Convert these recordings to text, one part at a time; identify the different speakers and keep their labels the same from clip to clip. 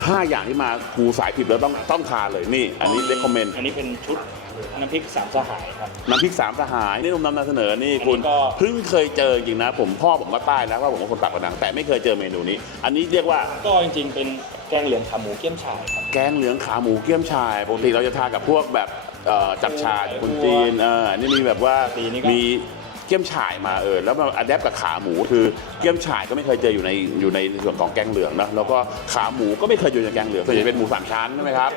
Speaker 1: 5 อย่างที่มากูสายผิดแล้วต้องทานเลยนี่อันนี้เลคคอมเมนต์
Speaker 2: อันนี้เป็นชุดน้ำพริกสามสหายครับ
Speaker 1: น้ำพริก3 สหายนี่ผมนำเสนอนี่คุณ
Speaker 2: ก็
Speaker 1: เพิ่งเคยเจอจริงนะพ่อผมก็ใต้นะว่าผมเป็นคนปากพนังแต่ไม่เคยเจอเมนูนี้ อันนี้เรียกว่า
Speaker 2: ก็จริงๆเป็นแกงเหลืองขาหมูเกี๊ยมฉ่ายครับ
Speaker 1: แกงเหลืองขาหมูเกี๊ยมฉ่ายปกติเราจะทานกับพวกแบบจับฉ่ายคนจีนอันนี้มีแบบว่ามีเกี๊ยมฉ่ายมาแล้วมาอัดแอปกับขาหมูคือเกี๊ยมฉ่ายก็ไม่เคยเจออยู่ในส่วนของแกงเหลืองนะแล้วก็ขาหมูก็ไม่เคยอยู่ในแกงเหลืองส่วนใหญ่เป็นหมู3 ชั้นใช่ไหมครับ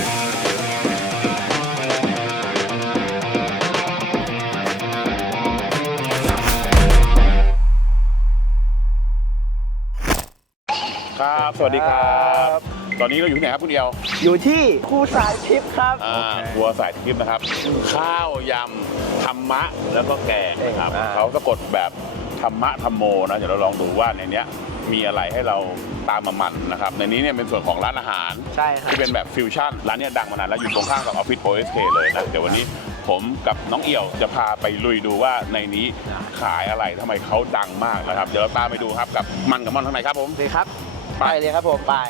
Speaker 1: ครับสวัสดีครับตอนนี้เราอยู่ที่ไหนครับคุณเดียว
Speaker 3: อยู่ที่ครูสายทิพย์ครับ
Speaker 1: ครัวสายทิพย์นะครับข้าวยำธรรมะแล้วก็แกงนะครับเขาสะกดแบบธรรมะธรรมโมนะเดี๋ยวเราลองดูว่าในนี้มีอะไรให้เราตามมามันนะครับในนี้เนี่ยเป็นส่วนของร้านอาหาร
Speaker 3: ใช่ครับ
Speaker 1: ที่เป็นแบบฟิวชั่นร้านนี้ดังมานานแล้วอยู่ตรงข้ามกับออฟฟิศ OSK เลยนะเดี๋ยววันนี้ผมกับน้องเอี่ยวจะพาไปลุยดูว่าในนี้ขายอะไรทำไมเขาดังมากนะครับเดี๋ยวเราตามไปดูครับกับมันกับมันข้างในครับผม
Speaker 3: เลยครับไปเลยครับผมไป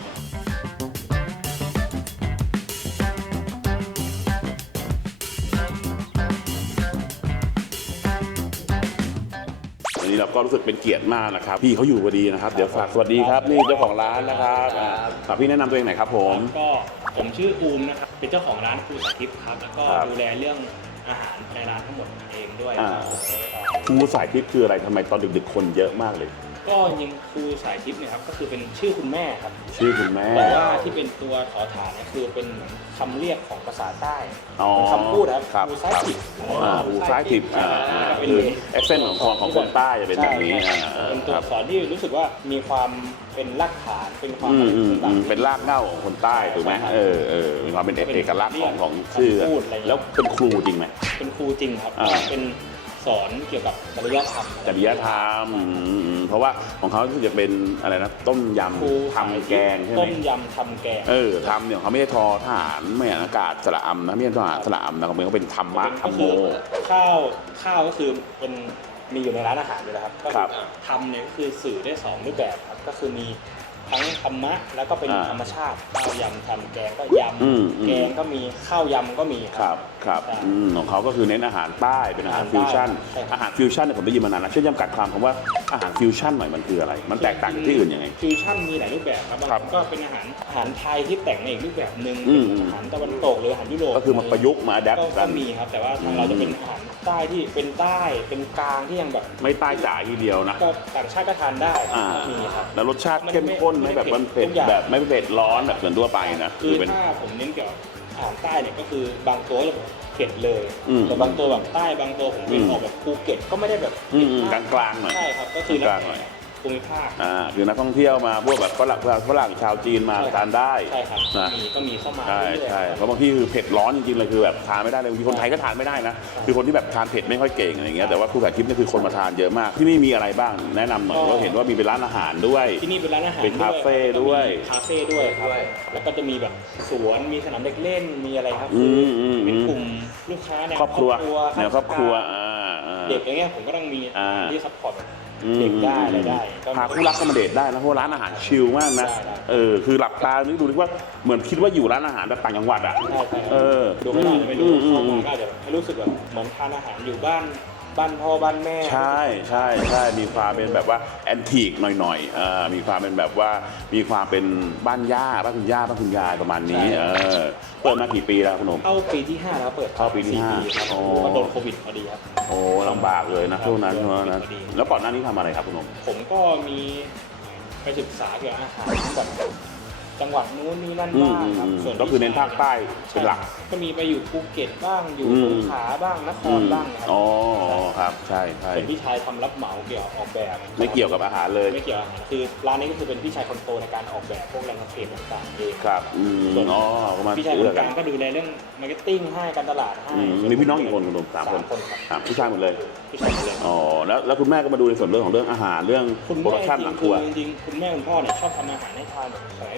Speaker 1: วันนี้เราก็รู้สึกเป็นเกียรติมากนะครับพี่เขาอยู่พอดีนะครับเดี๋ยวฝากสวัสดีครับนี่เจ้าของร้านนะครับฝากพี่แนะนำตัวเองหน่อยครับผม
Speaker 2: ก็ผมชื่ออูมนะครับเป็นเจ้าของร้านครูสายทิพย์ครับแล้วก็ดูแลเรื่องอาหารในร้านทั้งหมดเองด้วย
Speaker 1: ครูสายทิพย์คืออะไรทำไมตอนดึกๆคนเยอะมากเลย
Speaker 2: ก็ยิงครูสายทิพย์เนี่ยครับก็คือเป็นชื่อคุณแม่ครับ
Speaker 1: ชื่อคุณแม่
Speaker 2: แต่ว่าที่เป็นตัวถอฐานเนี่ยคือเป็นคำเรียกของภาษาใต้เป็นคำพูดครับครูสายทิพย์
Speaker 1: ครูสายทิพย์คือเอเซนของคนใต้จะเป็นแบบนี้
Speaker 2: เป็นตัวสอนที่รู้สึกว่ามีความเป็นรากฐานเป็นความ
Speaker 1: เป็นรากเหง้าของคนใต้ถูกไหมมีความเป็นเอกลักษณ์ของชื่อแล้วเป็นครูจริงไหม
Speaker 2: เป็นครูจริงครับเป็นสอนเกี่ยวกับจริยธรรม
Speaker 1: เพราะว่าของเขาจะเป็นอะไรนะต้มยำทำแกงใช่ไหม
Speaker 2: ต้มยำทำแกง
Speaker 1: ทำเนี่ยเขาไม่ได้ทอทหารไม่อากาศสระอำนะไม่ใช่ทหารสระอำนะเขาเป็นธรรมะธรรมโม
Speaker 2: ข้าวก็คือเป็นมีอยู่ในร้านอาหารอยู่แล้วครับก็ทำเนี่ยคือสื่อได้2 รูปแบบครับก็คือมีทั้งธรรมะแล้วก็เป็นธรรมชาติข้าวยำทำแกงก็ยำแกงก็มีข้าวยำก็มี
Speaker 1: ครับของเขาก็คือเน้นอาหารใต้เป็นอาหารฟิวชั่นอาหารฟิวชั่นเนี่ยผมได้ยินมานานแล้วช่วยจำกัดความคำว่าอาหารฟิวชั่นหน่อยมันคืออะไรมันแตกต่างจากที่อื่นยังไง
Speaker 2: ฟิวชั่นมีหลายรูปแบบครับบางก็เป็นอาหารไทยที่แต่งในอีกรูปแบบนึงอาหารตะวันตกหรืออาหารยุโรป
Speaker 1: ก็คือมาประยุกต์มาอัดแอป
Speaker 2: ก็มีครับแต่ว่าทางเราจะเป็นอาหารใต้ที่เป็นใต้เป็นกลางที่ยังแบบ
Speaker 1: ไม่ใต้จ๋าทีเดียวนะ
Speaker 2: ก็ต่างชาติก็ทานได้มีครับ
Speaker 1: แล้วรสชาติเข้มข้นไม่แบบมันเผ็ดแบบไม่เผ็ดร้อนแบบเหมือนทั่วไปนะ
Speaker 2: คือถ้าผมเน้นเกี่ยวกับอาหารใต้เนี่ยก็คือบางตัวจะเผ็ดเลยแต่บางตัวแบบใต้บางตัวผมเป็นออกแบบภูเก็ตก็ไม่ได้แบบ
Speaker 1: กลางๆหน่อย
Speaker 2: ใช่ครับก็คือแล้วแต่ภูมิภาค
Speaker 1: คือนักท่องเที่ยวมาพวกแบบฝรั่งชาวจีนมาทานได้
Speaker 2: ใช่ครับก็มีเข้ามา
Speaker 1: ใช่เพราะบางที่คือเผ็ดร้อนจริงๆเลยคือแบบทานไม่ได้เลยบางทีคนไทยก็ทานไม่ได้นะคือคนที่แบบทานเผ็ดไม่ค่อยเก่งอะไรเงี้ยแต่ว่าครูสายทิพย์นี่คือคนมาทานเยอะมากที่นี่มีอะไรบ้างแนะนำหน่อยเราเห็นว่ามีเป็นร้านอาหารด้วย
Speaker 2: ที่นี่เป็นร้านอาหาร
Speaker 1: เป็นคาเฟ่ด้วย
Speaker 2: ครับแล้วก็จะมีแบบสวนมีสนามเด็กเล่นมีอะไรครับเป็นกลุ่มลูกค้าแนว
Speaker 1: ครอบครัว
Speaker 2: เด็กอย่างเงี้ยผมก็ต้องมีที่ซัพพอร์ตเด็กได้อะไรได้
Speaker 1: พาคู่รักก็มาเดทได้นะเพราะร้านอาหารชิลมากนะคือหลับตานึกดูดิว่าเหมือนคิดว่าอยู่ร้านอาหารแบบต่างจังหวัดอ่ะ
Speaker 2: ดูไม่ได้ไปดูเข้ามาก็จะให้รู้สึกแบบเหมือนทานอาหารอยู่บ้านพ่อบ้านแม่
Speaker 1: ใช่มีความเป็นแบบว่าแอนทีกหน่อยมีความเป็นแบบว่ามีความเป็นบ้านย่าบ้านคุณย่าบ้านคุณยายประมาณนี้เปิดมากี่ปีแล้วคุณนม
Speaker 2: เข้าปีที่5แล้วเปิด
Speaker 1: เข้าปีที่
Speaker 2: 5ครับก็โดนโควิดพอดีครับ
Speaker 1: โอ้ลำบากเลยนะช่วงนั้นแล้วก่อนหน้านี้ทำอะไรครับคุณนม
Speaker 2: ผมก็มีไปศึกษาเกี่ยวกับอาหารแบบจังหวัดนู้นนี่นั่นบ้างครับ
Speaker 1: ส่วนก็คือเน้นภาคใต้เป็นหลัก
Speaker 2: ก็มีไปอยู่ภูเก็ตบ้างอยู่สงขลาบ้างนครบ้าง
Speaker 1: ครับอ๋อครับใช่
Speaker 2: เป็นพี่ชายทำรับเหมาเกี่ยวออกแบบ
Speaker 1: ไม่เกี่ยวกับอาหารเลย
Speaker 2: ไม่เกี่ยวกับอาหารคือร้านนี้ก็คือเป็นพี่ชายคนโตในการออกแบบพวกแรงงานเทรดต่างๆเอง
Speaker 1: ครับ
Speaker 2: พี่ชายคนกลางก็ดูในเรื่องมาร์เก็ตติ้งให้การตลาดให้
Speaker 1: มีพี่น้องกี่คนคุณลุง3 คน
Speaker 2: ครับ
Speaker 1: ผู้ชายหมดเลย
Speaker 2: พี่ชายหมดเลย
Speaker 1: อ๋อแล้วคุณแม่ก็มาดูในส่วนเรื่องของเรื่องอาหารเรื่องโปรดักชั่นหลังครัว
Speaker 2: จริงๆคุณแม่คุณพ่อเนี่ยชอบทำอาหารให้ทานแบบสมัยเด็ก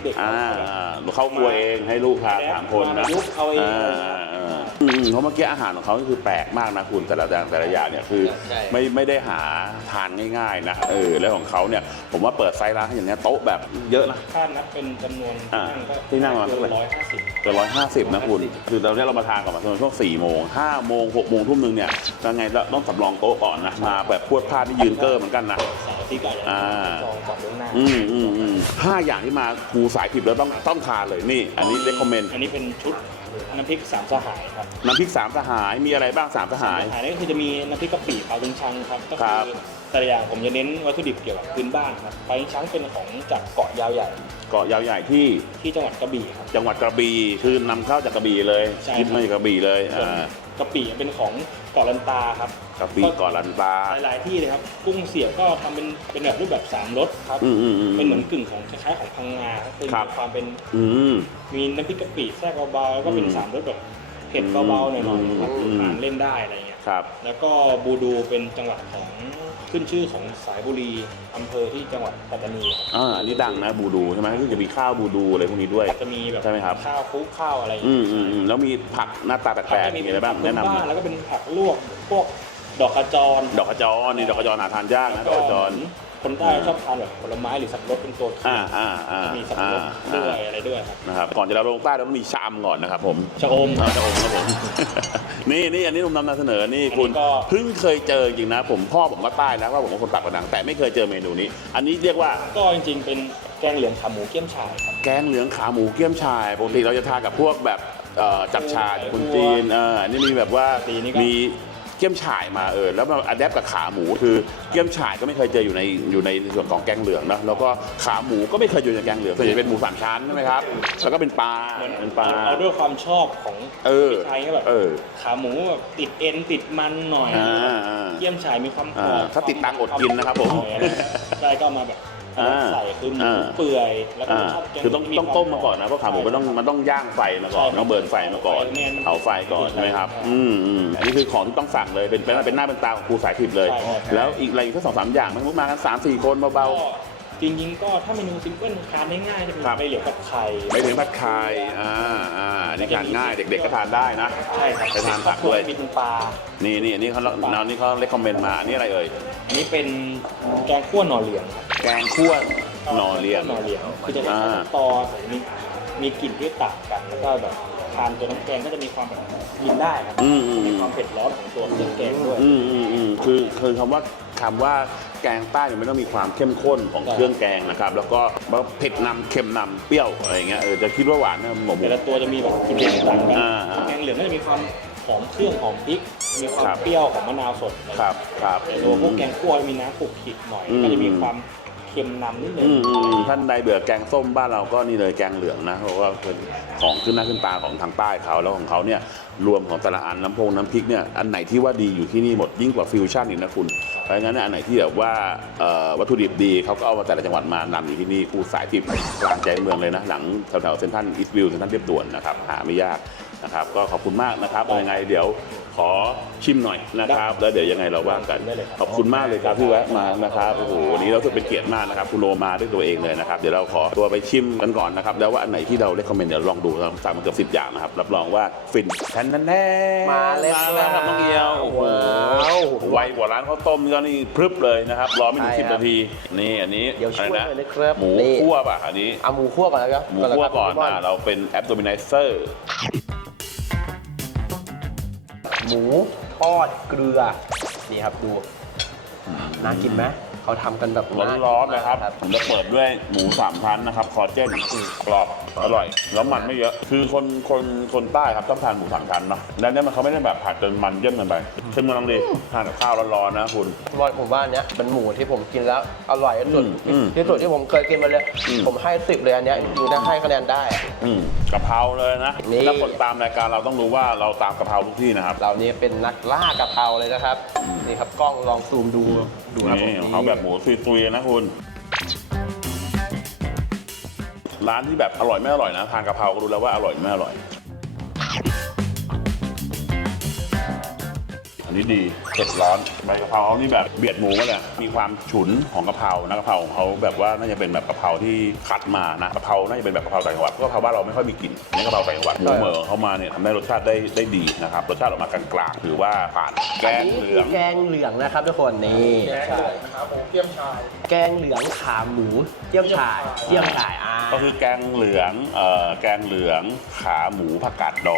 Speaker 1: เข้าครัวเองให้ลูกทาน3 คนนะ
Speaker 2: ยุคเอาเอง
Speaker 1: เพราะเมื่อกี้อาหารของเขาคือแปลกมากนะคุณแต่ละอย่างเนี่ยคือไม่ได้หาทานง่ายๆนะแล้วของเขาเนี่ยผมว่าเปิดไซส์ร้านอย่างเงี้ยโต๊ะแบบเยอะนะ
Speaker 2: ถ้านับเป็นจำนวน
Speaker 1: ที่นั่งประมาณเท่าไหร่
Speaker 2: 150
Speaker 1: เกิน150นะคุณคือตอนนี้เรามาทานก่อนมาช่วง4 โมง 5 โมง 6 โมงทุ่มนึงเนี่ยยังไงต้องสำรองโต๊ะก่อนนะมาแบบพวดพลาดที่ยืนเกอร์เหมือนกันนะ
Speaker 2: เสาร์อาทิตย์ก็อาจจะจองก่อนล่วงหน้า
Speaker 1: 5 อย่างที่มาครูสายผิดแล้วต้องทานเลยนี่อันนี้เรคคอมเมนต์
Speaker 2: อันนี้เป็นชุดน้ำพริก3 สหายครับ
Speaker 1: น้ำพริก3 สหายมีอะไรบ้าง3 สหาย
Speaker 2: สหายนี่ก็คือจะมีน้ำพริกกะปิปลาลุงชังครับก็
Speaker 1: ค
Speaker 2: คื
Speaker 1: รั
Speaker 2: อบ แต่ละอย่างผมจะเน้นวัตถุดิบเกี่ยวกับพื้นบ้านครับปลาลุงชังเป็นของจากเกาะยาวใหญ่
Speaker 1: เกาะยาวใหญ่ที่
Speaker 2: ที่จังหวัดกระบี่ครับ
Speaker 1: จังหวัดกระบี่คือนำเข้าจากกระบี่เลย
Speaker 2: ใช่
Speaker 1: คิดมาจากกระบี่เลย
Speaker 2: ส่วนกะปิเป็นของเกาะลันตาครับ
Speaker 1: กระบี่เกาะลันตา
Speaker 2: หลายๆที่เลยครับกุ้งเสียบก็ทำเป็นแบบรูปแบบ3 รสครับ เป็นเหมือนกึ่งของคล้ายๆของพังงาครับคือ
Speaker 1: ครั
Speaker 2: มี
Speaker 1: บ
Speaker 2: ความเป็น มีน้ำพริกกะปิแทรกเบาๆแล้วก็เป็น3 รสแบบเผ็ดเบาๆหน่อยๆครับทานเล่นได้อะไรเงี้ย
Speaker 1: ครับ
Speaker 2: แล้วก็บูดูเป็นจังหวัดของขึ้นชื่อของสายบุรีอำเภอที่จังหวัดปัตตานีครับ
Speaker 1: อันนี้ดังนะบูดูใช่ไหมก็จะมีข้าวบูดูอะไรพวกนี้ด้วย
Speaker 2: จะมีแบบ
Speaker 1: ใช่ไหมครับ
Speaker 2: ข้าวคลุกข้าวอะไรอย่างเงี้ย
Speaker 1: แล้วมีผักหน้าตาแปลกๆมีอะไรบ้างแนะนำหน่
Speaker 2: บ้า
Speaker 1: อน ย
Speaker 2: แล้วก็เป็นผักลวกพวกดอกขจร
Speaker 1: ดอกขจรนี่ดอกขจรหาทานยากนะดอกขจร
Speaker 2: คนใต้ชอบทานแบบผลไม้หรือสับปะรดเป็นตัวเคี่ยวมีสับปะรดด้วยอะไรด้วยครับ
Speaker 1: นะครับก่อนจะเราลงใต้เราต้องมีชามก่อนนะครับผม
Speaker 2: ชะอม
Speaker 1: ชะอมครับผม นี่อันนี้ผมนำเสนอนี่คุณ
Speaker 2: อันนี้ก็
Speaker 1: เพิ่งเคยเจอจริงนะพ่อผมก็ใต้นะว่าผมเป็นคนปากกระดังแต่ไม่เคยเจอเมนูนี้ อันนี้เรียกว่า
Speaker 2: ก็จริงๆเป็นแกงเหลืองขาหมูเกี๊ยมฉ่ายครับ
Speaker 1: แกงเหลืองขาหมูเกี๊ยมฉ่ายปกติเราจะทานกับพวกแบบจับฉ่ายคนจีนอันนี้มีแบบว่ามีเกี๊ยมฉ่ายมาแล้วมาอัดแอปกับขาหมูคือเกี๊ยมฉ่ายก็ไม่เคยเจออยู่ในส่วนของแกงเหลืองนะแล้วก็ขาหมูก็ไม่เคยอยู่ในแกงเหลืองส่วนใหญ่เป็นหมู3 ชั้นใช่ไหมครับแล้วก็เป็นปลา
Speaker 2: เอาด้วยความชอบของพี่ไทยก็แบบขาหมูแบบติดเอ็นติดมันหน่อยเกี๊ยมฉ่ายมีความกรอบ
Speaker 1: ถ้าติดตังอดกินนะครับผม
Speaker 2: ใช่ก็มาแบบใส่คือหมูเปื่อยแล้วก็ชอบ
Speaker 1: คือต้องต้มมาก่อนนะเพราะขาหมูมันต้องย่างไฟมาก่อนต้องเบิร์นไฟมาก่อนเผาไฟก่อนใช่ไหมครับอันนี้คือของที่ต้องสั่งเลยเป็นหน้าเป็นตาของครูสายทิพย์เลย แล้วอีกอะไรอีกแค่2-3 อย่างมันมากัน3-4 คนเบาๆ
Speaker 2: จริงๆก็ถ้าเมนูซิมเพิลทานง่ายๆจะเป็นใบเหลียวผัดไข่
Speaker 1: ใบเหลียวผัดไข่อันนี้ทานง่ายเด็กๆก็ทานได้นะ
Speaker 2: ใช่ครับ
Speaker 1: ไปทานผักด้วย
Speaker 2: มีเป็นปลา
Speaker 1: อันนี้เขาเลคคอมเมนต์มาอันนี้อะไรเอ่ย
Speaker 2: อันนี้เป็นแกงคั่วหน่อเหลียงครับ
Speaker 1: แกงคั่วหน่อเลียง
Speaker 2: หน่อเหลียงคือจะเป็นตอใส่มีกลิ่นที่ต่างกันแล้วก็แบบทานตัวน้ำแกงก็จะมีความแบบกินได้ครับมีความเผ็ดร้อนของตัวเครื่องแกงด้วย
Speaker 1: คือคำว่าแกงใต้เนี่ยมันต้องมีความเข้มข้นของเครื่องแกงนะครับแล้วก็เผ็ดนำเค็มนำเปรี้ยวอะไรอย่างเงี้ยจะคิดว่าหวานนะผม
Speaker 2: แต่ละตัวจะมีแบบกลิ่นที่ต่างกันแกงเหลืองก็จะมีความหอมเครื่องหอมพริกมีความเปรี้ยวของมะนาวสด
Speaker 1: ครับ
Speaker 2: แต่ตัวพวกแกงคั่วมีน้ำขลุกขลิกหน่อยก็จะมีความเค็มนำนิดนึง
Speaker 1: ท่านใดเบื่อแกงส้มบ้านเราก็นี่เลยแกงเหลืองนะเพราะว่าเป็นของขึ้นหน้าขึ้นตาของทางใต้เขาแล้วของเขาเนี่ยรวมของแต่ละอันน้ำพริกเนี่ยอันไหนที่ว่าดีอยู่ที่นี่หมดยิ่งกว่าฟิวชั่นอีกนะคุณเพราะงั้นอันไหนที่แบบว่าวัตถุดิบดีเขาก็เอามาแต่ละจังหวัดมานำอยู่ที่นี่ครูสายทิพย์กลางใจเมืองเลยนะหลังแถวๆเซ็นทรัลอีสต์วิวเซ็นทรัลเรียบด่วนนะครับหาไม่ยากนะครับก็ขอบคุณมากนะครับยังไงเดี๋ยวขอชิมหน่อยนะครับแล้วเดี๋ยวยังไงเราว่ากันขอบคุณมากเลยครับที่แวะมานะครับโอ้โหวันนี้เราถือเป็นเกียรติมากนะครับคุณโลมาด้วยตัวเองเลยนะครับเดี๋ยวเราขอตัวไปชิมกันก่อนนะครับแล้วว่าอันไหนที่เราได้คอมเมนต์เดี๋ยวลองดูสั่งมาเกือบ10 อย่างนะครับรับรองว่าฟินแทนแน่
Speaker 3: มาเลย
Speaker 1: ครับน้องเอียวโอ้โหไวกว่าร้านข้าวต้มก็นี่พรึบเลยนะครับรอไม่ถึง10 นาทีนี่อันนี้
Speaker 3: เดี๋ยวช่วยเลยครับ
Speaker 1: หมูคั่วป่ะอันนี้
Speaker 3: เอาหมูคั่วก่อนนะครับ
Speaker 1: หมูคั่วก่อนเราเป็นแอปโดมิไนเซอร์
Speaker 3: หมูทอดเกลือนี่ครับดูน่ากินไหมเขาทำกันแบบ
Speaker 1: ร้อนๆนะครับผมจะเปิดด้วยหมู3 ชั้นนะครับคอเจนกรอบอร่อยแล้วมันไม่เยอะคือคนใต้ครับต้องทานหมู3 ชั้นเนาะแล้วเนี่ยมันเขาไม่ได้แบบผัดจนมันเยิ่มกันไปขึ้นมาลองดิทานกับข้าวร้อนๆนะคุณ
Speaker 3: ผมว่าเนี้ยเป็นหมูที่ผมกินแล้วอร่อยที่สุดที่ผมเคยกินมาเลยผมให้10เลยอันเนี้ยดูได้ให้คะแนนได้
Speaker 1: กะเพราเลยนะถ้าคนตามรายการเราต้องรู้ว่าเราตามกะเพราทุกที่นะครับ
Speaker 3: เรานี่เป็นนักล่ากะเพราเลยนะครับนี่ครับกล้องลองซูมดู
Speaker 1: นะผมเขาแบบหมูซุยๆนะคุณร้านที่แบบอร่อยไม่อร่อยนะทานกะเพราก็รู้แล้วว่าอร่อยไม่อร่อยนนี้ดีเผ็ดร้อนใบกะเพราเขานี่แบบเบียดหมูมาเลยมีความฉุนของกะเพรานะกะเพราของเขาแบบว่าน่าจะเป็นแบบกะเพราที่คัดมานะกะเพราน่าจะเป็นแบบกะเพราต่างจังหวัดเพราะกะเพราบ้านเราไม่ค่อยมีกลิ่นในกะเพราต่างจังหวัดหมูเหมือเขามาเนี่ยทำให้รสชาติได้ดีนะครับรสชาติออกมากลางๆถือว่าผ่านแกงเหลือง
Speaker 3: แกงเหลืองนะครับทุกคนนี่
Speaker 2: แกงเหลืองครับผมเกี๊ยมชาย
Speaker 3: แกงเหลืองขาหมูเจียวฉ่าย
Speaker 1: ก็คือแกงเหลืองขาหมูผักกาดดอง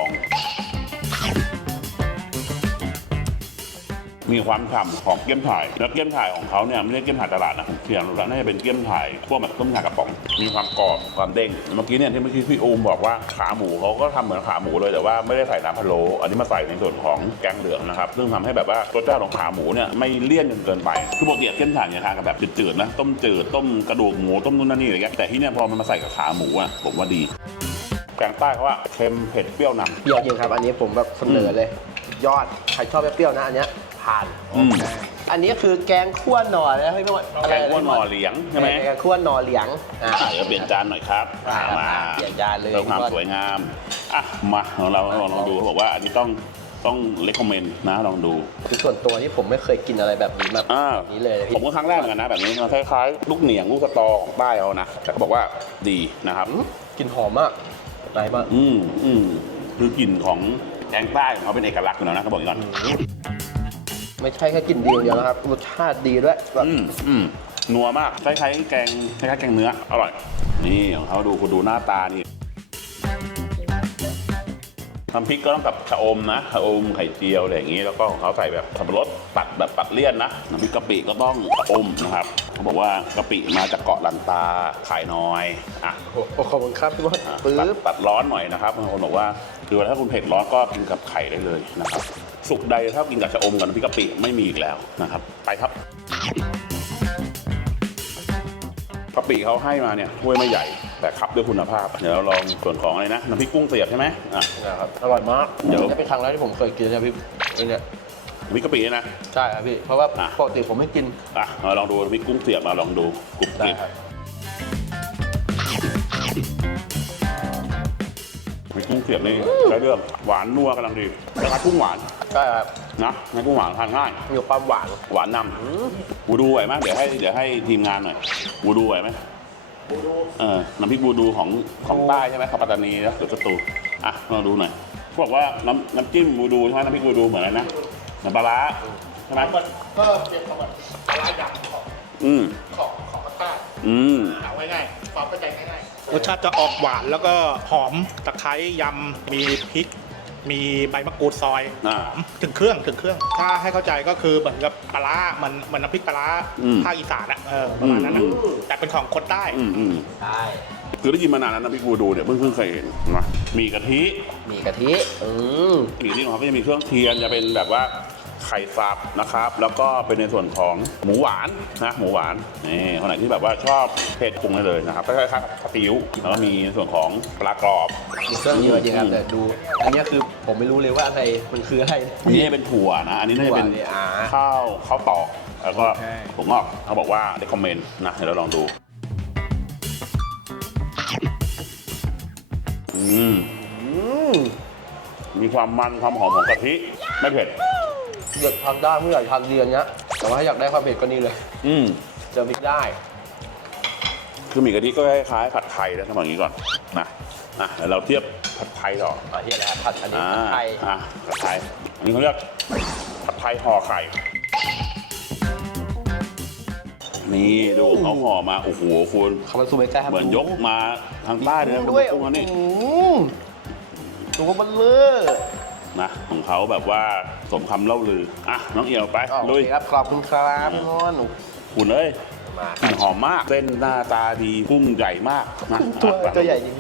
Speaker 1: มีความฉ่ำของเกี๊ยมฉ่ายแล้วเกี๊ยมฉ่ายของเขาเนี่ยไม่ใช่เกี๊ยมฉ่ายตลาดนะผมเทียมแล้วน่าจะเป็นเกี๊ยมฉ่ายพวกแบบต้มฉ่ายกระป๋องมีความกรอบความเด้งเมื่อกี้เนี่ยที่เมื่อกี้พี่อูมบอกว่าขาหมูเขาก็ทำเหมือนขาหมูเลยแต่ว่าไม่ได้ใส่น้ำพะโล้อันนี้มาใส่ในส่วนของแกงเหลืองนะครับซึ่งทำให้แบบว่ารสชาติของขาหมูเนี่ยไม่เลี่ยนจนเกินไปคือปกติเกี๊ยมฉ่ายเนี่ยทานกันแบบจืดๆนะต้มจืดต้มกระดูกหมูต้มนู่นนั่นนี่อะไรเงี้ยแต่ที่เนี่ยพอมันมาใส่กับขาหมูอ่ะผมว่าดีแกงใต้เขาว่าเค็มเผ็ดเปรี้ยวนำ
Speaker 3: เปรี้ยวจริงครับอันนี้ผมแบบเสนอเลย ยอดใครชอบเปรี้ยวๆนะอันเนี้ยผ่าน อันนี้คือแกงคั่วหน่อนะพี่มด
Speaker 1: แกงคั่วหน่อเหลียงใช่ไหม
Speaker 3: แกงคั่วหน่อเหลียง
Speaker 1: เดี๋ยวเปลี่ยนจานหน่อยครับมา
Speaker 3: เปลี่ยนจานเลย
Speaker 1: เพิ่มความสวยงามอ่ะมาเราลองดูเขาบอกว่าอันนี้ต้องเลคคอมเมนต์นะลองดู
Speaker 3: คือส่วนตัวที่ผมไม่เคยกินอะไรแบบนี้แบบนี้เลย
Speaker 1: ผมก็ครั้งแรกเหมือนกันนะแบบนี้มันคล้ายๆลูกเหนียงลูกสตอของใต้เขานะแต่เขาบอกว่าดีนะครับ
Speaker 3: กลิ่นหอมมากไหนบ้าง
Speaker 1: คือกลิ่นของแกงใต้ของเขาเป็นเอกลักษณ์อยู่แล้วนะเขาบอกอย่างนั้น
Speaker 3: ไม่ใช่แค่กลิ่นดีอย่างเดียวนะครับรสชาติดีด้วยแบบ
Speaker 1: นัวมากคล้ายๆแกงเนื้ออร่อยนี่ของเขาดูคุณดูหน้าตานี่น้ำพริกก็ต้องกับชะอมนะชะอมไข่เจียวอะไรอย่างนี้แล้วก็ของเขาใส่แบบสับปะรดตัดเลี่ยนนะน้ำพริกกะปิก็ต้องชะอมนะครับเขาบอกว่ากะปิมาจากเกาะลันตาขายน้อยอ่ะ
Speaker 3: โอ้ขอบคุณครับพี่มดปื๊บ
Speaker 1: ตัดร้อนหน่อยนะครับบางคนบอกว่าคือถ้าคุณเผ็ดร้อนก็กินกับไข่ได้เลยนะครับสุกใดถ้ากินกับชะอมกับน้ำพริกกะปิไม่มีอีกแล้วนะครับไปครับกะปิเขาให้มาเนี่ยถ้วยไม่ใหญ่แต่คับด้วยคุณภาพเดี๋ยวเราลองส่วนของอะไรนะน้ำพริกกุ้งเสียบใช่ไหม
Speaker 3: นะครับอร่อยมาก
Speaker 1: เดี๋ยว
Speaker 3: จะเป็นครั้งแรกที่ผมเคยกินนะพี่เนี่ย
Speaker 1: น้ำพริกกะปินะ
Speaker 3: ใช่ครับพี่เพราะว่าปกติผมไม่กิน
Speaker 1: เราลองดูน้ำพริกกุ้งเสียบมาลองดูกรุบกริบน้ำพริกกุ้งเสียบนี่ได้เรื่องหวานนัวกำลังดีแต่กุ้งหวาน
Speaker 3: ใช่ครับ
Speaker 1: นะในกุ้งหวานทานง่าย
Speaker 3: มีความหวาน
Speaker 1: หวานนำบูดูไหวไหมเดี๋ยวให้ทีมงานหน่อยบูดูไหวไหมน้ำพริกบูดูของใต้ใช่ไหมของปัตตานีแล้วหรือสตูอ่ะลองดูหน่อยเขาบอกว่าน้ำจิ้มบูดูใช่ไหมน้ำพริกบูดูเหมือนอะไรนะเหมือนปลาร้าใช่ไหม
Speaker 2: ก็เป็นคำว่าปลาร้ายำของภาคใต้เอาง่ายๆความเข้าใจง่ายๆรสชาติจะออกหวานแล้วก็หอมตะไคร้ยำมีพริกมีใบมะกรูดซอยหอมถึงเครื่องถ้าให้เข้าใจก็คือเหมือนกับปลาร้ามันน้ำพริกปลาร้าภาคอีสานอะประมาณนั้นนะแต่เป็นของคนใต้
Speaker 3: ใช่
Speaker 1: คือได้ยินมานานแล้วน้ำพริกบูดูเนี่ยเพิ่งเคยเห็นนะมีกะทิ
Speaker 3: มีกะทิ
Speaker 1: ของเขาก็จะมีเครื่องเคียงจะเป็นแบบว่าไข่สับนะครับแล้วก็เป็นในส่วนของหมูหวานนะหมูหวานนี่คนไหนที่แบบว่าชอบเผ็ดปรุงได้เลยนะครับคล้ายๆผัดซีอิ๊วแล้วก็มีในส่วนของปลากรอบ
Speaker 3: มีเครื่องเยอะจริงครับแต่ดูอันนี้คือผมไม่รู้เลยว่าอะไรมันคืออะไร
Speaker 1: นี่เป็นถั่วนะอันนี้น่าจะเป็นข้าวตอกแล้วก็ถั่วงอกเขาบอกว่าได้คอมเมนต์นะเดี๋ยวเราลองดูมีความมันความหอมของกะทิไม่เผ็ด
Speaker 3: อยากทำได้ไม่อยากทำเรียนเนี้ยแต่ว่าถ้าอยากได้ความเผ็ดก็นี่เลยเจอพริกได้
Speaker 1: คือหมี่กะทิก็คล้ายๆผัดไทยนะสมัยนี้ก่อนนะเดี๋ยวเราเทียบผัดไทยต่อ
Speaker 3: ที่อะไรผัดอันนี้ผัดไทย
Speaker 1: ผัดไทยอันนี้เขาเรียกผัดไทยห่อไข่นี่ดูเขาห่อมาโอ้โหคุณ
Speaker 3: เขามาซูมใกล้ๆ
Speaker 1: เหมือนยกมาทางใต้เลยนะ
Speaker 3: ด้วย
Speaker 1: ตรงนี้
Speaker 3: ตัวมันเลือ
Speaker 1: นะของเขาแบบว่าสมคำเล่าลือน้องเอี่ยวไปลุย
Speaker 3: ครับขอบคุณครับพี่นนท์
Speaker 1: คุณเอ้ยกลิ่นหอมมากเส้นหน้าตาดีกุ้งใหญ่มากนะ
Speaker 3: ตัวใหญ่จริง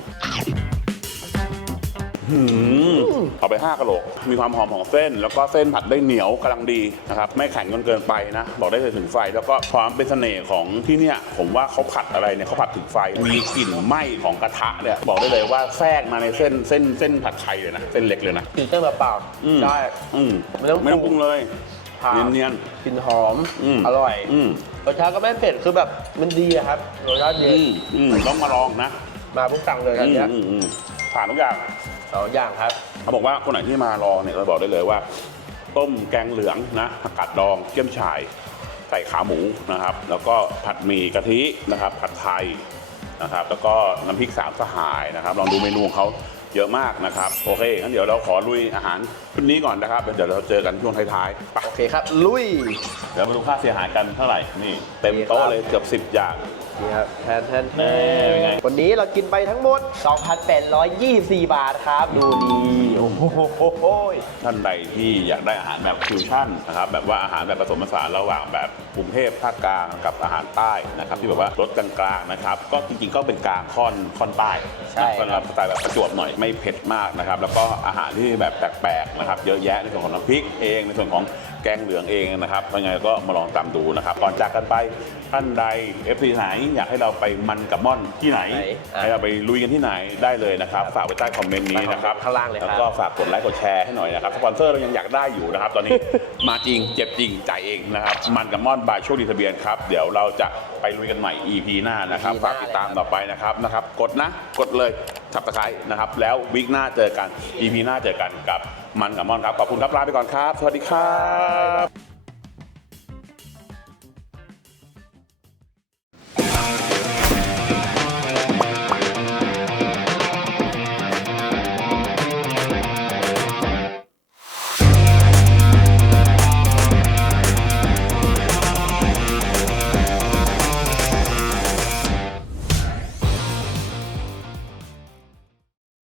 Speaker 1: เอาไป5 กะโหลกมีความหอมของเส้นแล้วก็เส้นผัดได้เหนียวกำลังดีนะครับไม่แข็งจนเกินไปนะบอกได้เลยถึงไฟแล้วก็ความเป็นเสน่ห์ของที่เนี่ยผมว่าเขาผัดอะไรเนี่ยเขาผัดถึงไฟมีกลิ่นไหม้ของกระทะเนี่ยบอกได้เลยว่าแทรกมาในเส้นผัดไทยเลยนะเส้นเล็กเลยนะ
Speaker 3: กลิ่นเส้นเปล่าได้
Speaker 1: ไม่ต้องปรุงเลยเนียน
Speaker 3: กลิ่นหอมอร่อยรสชาติก็ไม่เผ็ดคือแบบมันดีครับรสชาติดี
Speaker 1: ต้องมาลองนะ
Speaker 3: มาปุ๊บสั่งเลยอันนี้
Speaker 1: ผ่านทุกอย่าง
Speaker 3: 2 อย่างครับ
Speaker 1: เขาบอกว่าคนไหนที่มารอเนี่ยเราบอกได้เลยว่าต้มแกงเหลืองนะผักกาดดองเกี๊ยมฉ่ายใส่ขาหมูนะครับ แล้วก็ผัดหมี่กะทินะครับผัดไทยนะครับแล้วก็น้ำพริกสามสหายนะครับลองดูเมนูของเขาเยอะมากนะครับโอเคงั้นเดี๋ยวเราขอลุยอาหารชุดนี้ก่อนนะครับเดี๋ยวเราเจอกันช่วงท้ายๆไป
Speaker 3: โอเคครับ ลุย
Speaker 1: เดี๋ยวมาดูค่าเสียหายกันเท่าไหร่นี่เต็มโต๊ะเลยเกือบ10 อย่าง
Speaker 3: นี่ครับแทน
Speaker 1: เป็นไง
Speaker 3: วันนี้เรากินไปทั้งหมด 2,824 บาทครับ ดูดีโอ้โห
Speaker 1: ท่านใดที่อยากได้อาหารแบบฟิวชั่นนะครับแบบว่าอาหารแบบผสมผสานระหว่างแบบกรุงเทพภาคกลางกับอาหารใต้นะครับที่แบบว่ารสกลางๆนะครับก็จริงๆก็เป็นกลางค่อนใต้
Speaker 3: ใช่
Speaker 1: สำหรับสไตล์แบบประจวบหน่อยไม่เผ็ดมากนะครับแล้วก็อาหารที่แบบแปลกๆนะครับเยอะแยะในส่วนของน้ำพริกเองในส่วนของแกงเหลืองเองนะครับยังไงก็มาลองตามดูนะครับก่อนจากกันไปท่านใด FC ไหนอยากให้เราไปมันกับม่อนที่ไหนให้เราไปลุยกันที่ไหนได้เลยนะครับฝากไว้ใต้คอมเมนต์นี้นะครับ
Speaker 3: ข้างล่างเลยค
Speaker 1: แล้ว
Speaker 3: รับ
Speaker 1: ก็ฝากกดไลค์กดแชร์ให้หน่อยนะครับสปอนเซอร์เรายังอยากได้อยู่นะครับ ตอนนี้ มาจริงเจ็บจริงจ่ายเองนะครับมันกับม่อนบายโชคดีทะเบียนครับเดี๋ยวเราจะไปลุยกันใหม่ EP หน้านะครับ
Speaker 3: EP หน้า
Speaker 1: ฝากติดตามต่อไปนะครับกดนะกดเลยสับตะไคร้นะครับแล้ววีคหน้าเจอกัน EP หน้าเจอกันกับมันกับม่อนครับขอบคุณครับลาไปก่อนครับ สวัสดีครับ